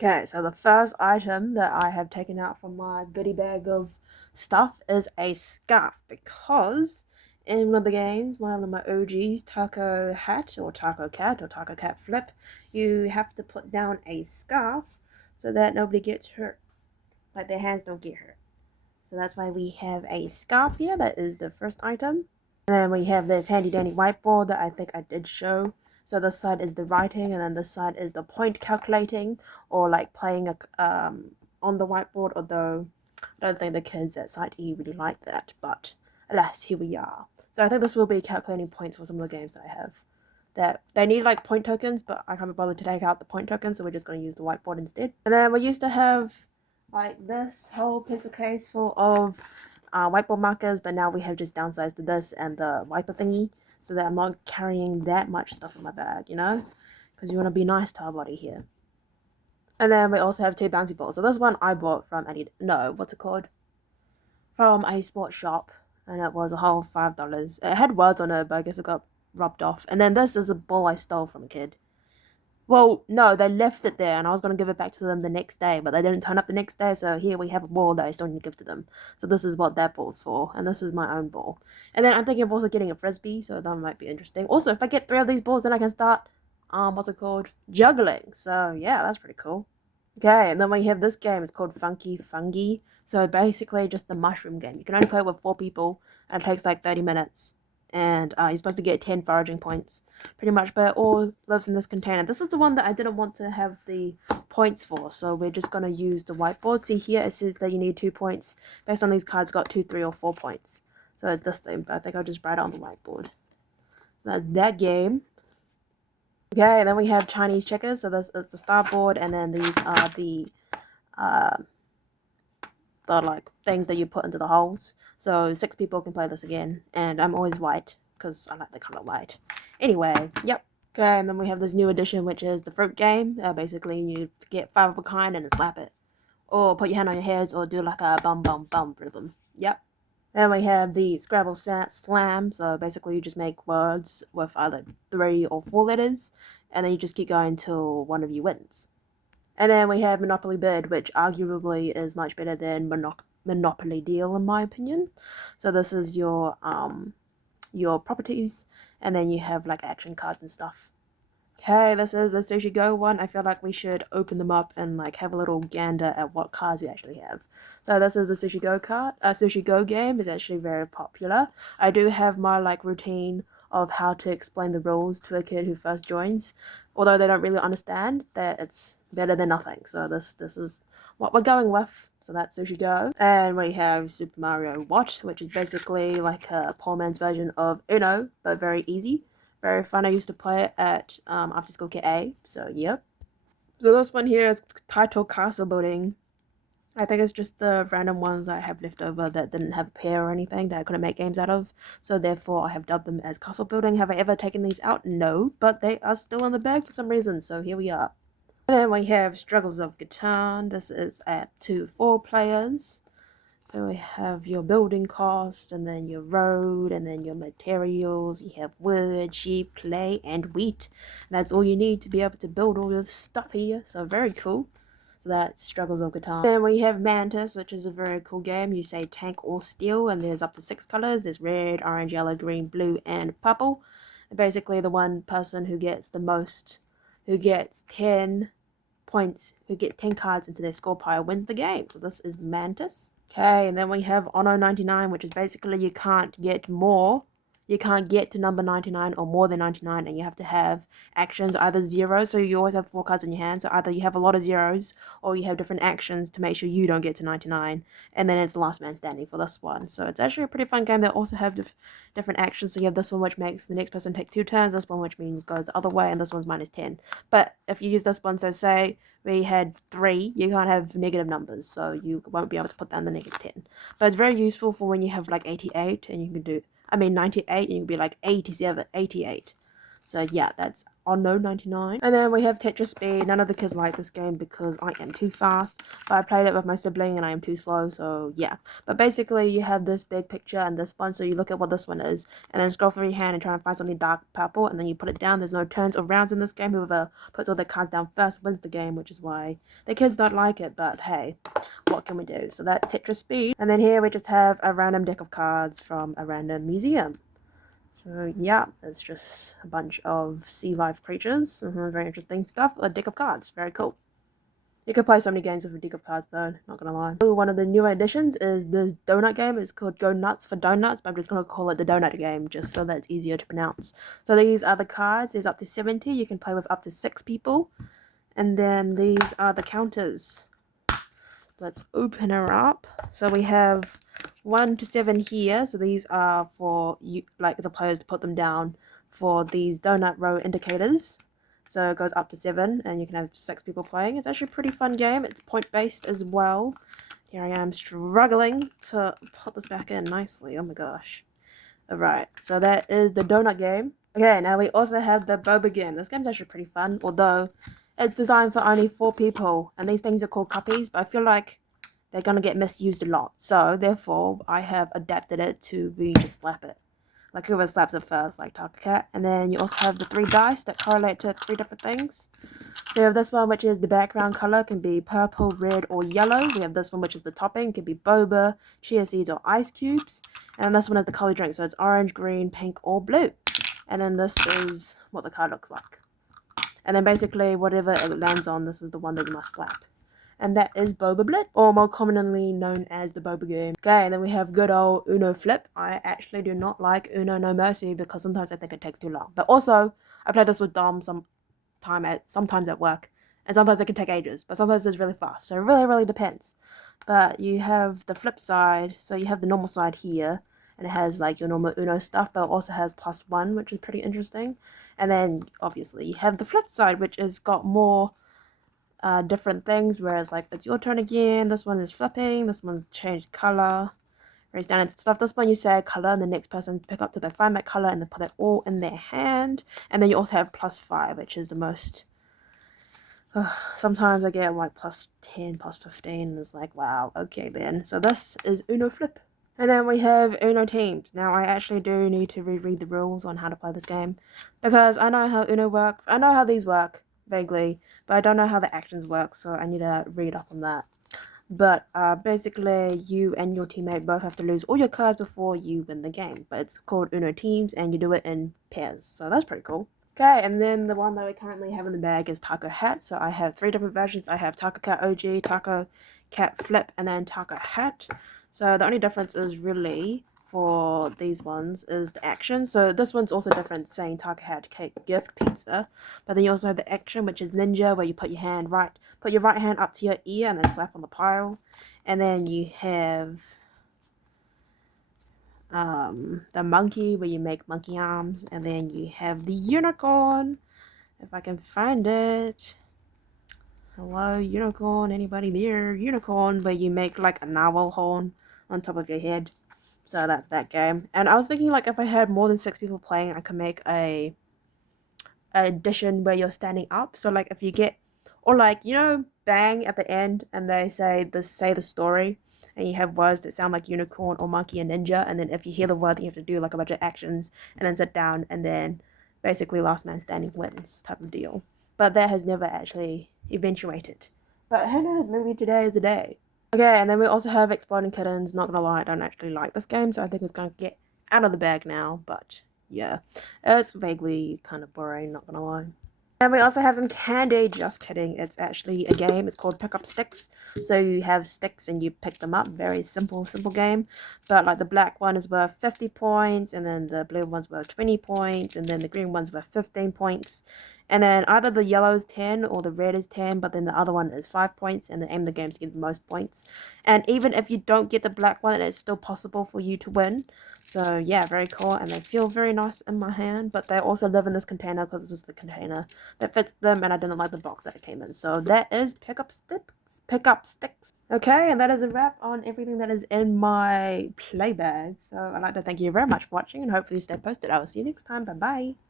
Okay, so the first item that I have taken out from my goodie bag of stuff is a scarf because in one of the games, one of my OGs, Taco Hat or Taco Cat or Taco Cat Flip, you have to put down a scarf so that nobody gets hurt. Like their hands don't get hurt. So that's why we have a scarf here. That is the first item. And then we have this handy dandy whiteboard that I think I did show. So this side is the writing, and then this side is the point calculating, or like playing on the whiteboard. Although I don't think the kids at Site E really like that, but alas, here we are. So I think this will be calculating points for some of the games that I have. That they need like point tokens, but I can't be bothered to take out the point tokens, so we're just going to use the whiteboard instead. And then we used to have like this whole pencil case full of whiteboard markers, but now we have just downsized to this and the wiper thingy so that I'm not carrying that much stuff in my bag, you know? Because you want to be nice to our body here. And then we also have two bouncy balls. So this one I bought from what's it called? From a sports shop, and it was a whole $5. It had words on it, but I guess it got rubbed off. And then this is a ball I stole from a kid. Well, no, they left it there, and I was going to give it back to them the next day, but they didn't turn up the next day, so here we have a ball that I still need to give to them. So this is what that ball's for, and this is my own ball. And then I'm thinking of also getting a frisbee, so that might be interesting. Also, if I get 3 of these balls, then I can start, what's it called? Juggling. So, yeah, that's pretty cool. Okay, and then we have this game, it's called Funky Fungi. So basically just the mushroom game. You can only play it with 4 people, and it takes like 30 minutes. And you're supposed to get 10 foraging points, pretty much, but it all lives in this container. This is the one that I didn't want to have the points for, so we're just going to use the whiteboard. See here, it says that you need 2 points. Based on these cards, got 2, 3, or 4 points. So it's this thing, but I think I'll just write it on the whiteboard. So that's that game. Okay, and then we have Chinese checkers. So this is the starboard, and then these are the like things that you put into the holes. So 6 people can play this again, and I'm always white because I like the color white. Anyway, yep. Okay, and then we have this new addition, which is the fruit game. Basically, you get 5 of a kind and then slap it, or put your hand on your heads, or do like a bum bum bum rhythm. Yep. And we have the Scrabble Slam. So basically, you just make words with either 3 or 4 letters, and then you just keep going till one of you wins. And then we have Monopoly Bid, which arguably is much better than Monopoly Deal, in my opinion. So this is your properties, and then you have like action cards and stuff. Okay, this is the Sushi Go one. I feel like we should open them up and like have a little gander at what cards we actually have. So this is the Sushi Go card. Sushi Go game is actually very popular. I do have my like routine of how to explain the rules to a kid who first joins, although they don't really understand that it's better than nothing. So this is what we're going with. So that's Sushi Go. And we have Super Mario What, which is basically like a poor man's version of Uno, but very easy. Very fun. I used to play it at after school KA. So yep. So this one here is titled Castle Building. I think it's just the random ones I have left over that didn't have a pair or anything that I couldn't make games out of. So therefore I have dubbed them as Castle Building. Have I ever taken these out? No, but they are still in the bag for some reason. So here we are. And then we have Struggles of Catan. This is at 4 players. So we have your building cost, and then your road, and then your materials. You have wood, sheep, clay, and wheat. And that's all you need to be able to build all your stuff here. So very cool. So that's Struggles of Catan. Then we have Mantis, which is a very cool game. You say tank or steel, and there's up to 6 colors. There's red, orange, yellow, green, blue, and purple. And basically, the one person who gets the most, who gets 10 points, who get 10 cards into their score pile wins the game. So this is Mantis. Okay, and then we have Ono 99, which is basically you can't get to number 99 or more than 99, and you have to have actions either 0, so you always have 4 cards in your hand, so either you have a lot of zeros or you have different actions to make sure you don't get to 99, and then it's the last man standing for this one. So it's actually a pretty fun game. They also have different actions, so you have this one which makes the next person take 2 turns, this one which means goes the other way, and this one's minus 10. But if you use this one, so say we had 3, you can't have negative numbers, so you won't be able to put down the negative 10. But it's very useful for when you have like 88 and you can do 98, and you can be like 87, 88. So yeah, that's Unknown 99. And then we have Tetris Speed. None of the kids like this game because I am too fast. But I played it with my sibling and I am too slow, so yeah. But basically you have this big picture and this one, so you look at what this one is and then scroll through your hand and try and find something dark purple and then you put it down. There's no turns or rounds in this game. Whoever puts all their cards down first wins the game, which is why the kids don't like it, but hey, what can we do? So that's Tetris Speed. And then here we just have a random deck of cards from a random museum. So yeah, it's just a bunch of sea life creatures. Very interesting stuff. A deck of cards. Very cool. You can play so many games with a deck of cards though, not gonna lie. One of the newer additions is this donut game. It's called Go Nuts for Donuts, but I'm just gonna call it the donut game just so that it's easier to pronounce. So these are the cards. There's up to 70. You can play with up to 6 people. And then these are the counters. Let's open her up. So we have 1 to 7 here. So these are for you, like the players to put them down for these donut row indicators. So it goes up to 7 and you can have 6 people playing. It's actually a pretty fun game. It's point based as well. Here I am struggling to put this back in nicely. Oh my gosh. Alright, so that is the donut game. Okay, now we also have the boba game. This game's actually pretty fun, although it's designed for only 4 people, and these things are called cuppies, but I feel like they're gonna get misused a lot. So, therefore, I have adapted it to be just slap it. Like whoever slaps it first, like Taka Cat. And then you also have the 3 dice that correlate to 3 different things. So you have this one, which is the background color, can be purple, red, or yellow. We have this one, which is the topping, can be boba, chia seeds, or ice cubes. And this one is the color drink, so it's orange, green, pink, or blue. And then this is what the card looks like. And then basically, whatever it lands on, this is the one that you must slap. And that is Boba Blitz, or more commonly known as the Boba game. Okay, and then we have good old Uno Flip. I actually do not like Uno No Mercy because sometimes I think it takes too long. But also, I play this with Dom sometimes at work, and sometimes it can take ages, but sometimes it's really fast. So it really depends. But you have the flip side, so you have the normal side here, and it has like your normal Uno stuff, but it also has +1, which is pretty interesting. And then obviously you have the flip side, which has got more different things, whereas like it's your turn again. This one is flipping, this one's changed color, very standard stuff. This one you say a color and the next person pick up till they find that color and they put it all in their hand. And then you also have +5, which is the most sometimes I get like +10, +15, and it's like, wow, okay then. So this is Uno Flip. And then we have Uno Teams. Now I actually do need to reread the rules on how to play this game, because I know how Uno works, I know how these work vaguely, but I don't know how the actions work, so I need to read up on that. But basically you and your teammate both have to lose all your cards before you win the game. But it's called Uno Teams and you do it in pairs, so that's pretty cool. Okay, and then the one that we currently have in the bag is Taco Hat. So I have 3 different versions. I have Taco Cat OG, Taco Cat Flip, and then Taco Hat. So the only difference is really for these ones is the action. So this one's also different, saying Taco Hat Cake Gift Pizza. But then you also have the action, which is Ninja, where you put your right hand up to your ear and then slap on the pile. And then you have the monkey, where you make monkey arms. And then you have the unicorn, if I can find it. Hello, unicorn, anybody there? Unicorn, where you make like a narwhal horn on top of your head. So that's that game. And I was thinking, like, if I had more than 6 people playing, I could make a edition where you're standing up. So like if you get, or like, you know, bang at the end and they say the story, and you have words that sound like unicorn or monkey and ninja, and then if you hear the word, you have to do like a bunch of actions and then sit down, and then basically last man standing wins type of deal. But that has never actually eventuated. But who knows, maybe today is the day. Okay, and then we also have Exploding Kittens. Not gonna lie, I don't actually like this game, so I think it's gonna get out of the bag now, but yeah. It's vaguely kind of boring, not gonna lie. And we also have some candy. Just kidding, it's actually a game. It's called Pick Up Sticks. So you have sticks and you pick them up. Very simple game. But like the black one is worth 50 points, and then the blue one's worth 20 points, and then the green one's worth 15 points. And then either the yellow is 10 or the red is 10, but then the other one is 5 points, and the aim of the game is to get the most points. And even if you don't get the black one, it's still possible for you to win. So yeah, very cool, and they feel very nice in my hand, but they also live in this container because it's just the container that fits them, and I didn't like the box that it came in. So that is Pick Up Sticks. Okay, and that is a wrap on everything that is in my play bag. So I'd like to thank you very much for watching, and hopefully you stay posted. I will see you next time. Bye bye.